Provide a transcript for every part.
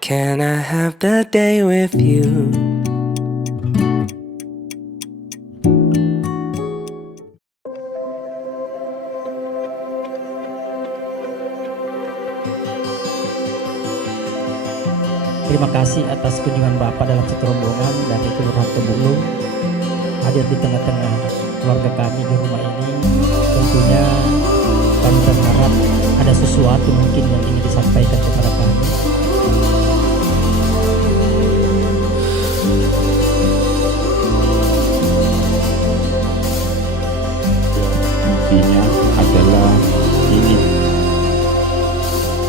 Can I have the day with you? Terima kasih atas kunjungan Bapak dalam satu rombongan dari Kelurahan Tebulung hadir di tengah-tengah keluarga kami di rumah ini. Tentunya kami berharap ada sesuatu mungkin yang ingin disampaikan kepada kami. Intinya adalah ingin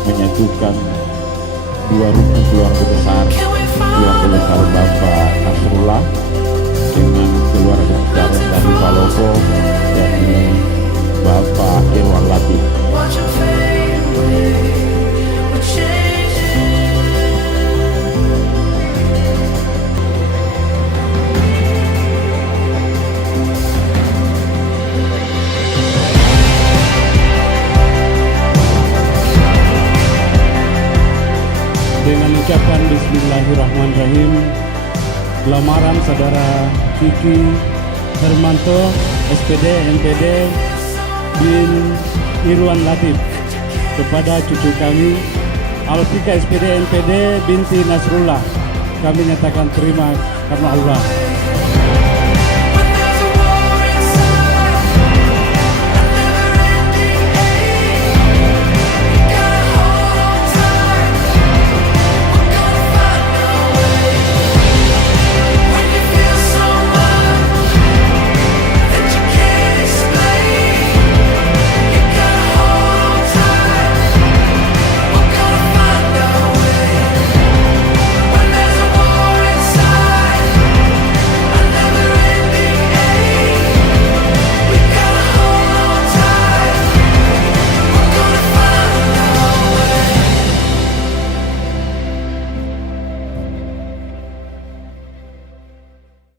menyatukan dua rukun keluarga besar Bapak Nasrullah dengan keluarga besar dari Palopo yakni Bapak Irwan Latif. Dengan ucapan Bismillahirrahmanirrahim, lamaran saudara Kiki Hermanto SPD NPD bin Irwan Latif kepada cucu kami Alfika SPD NPD binti Nasrullah, kami nyatakan terima karena Allah.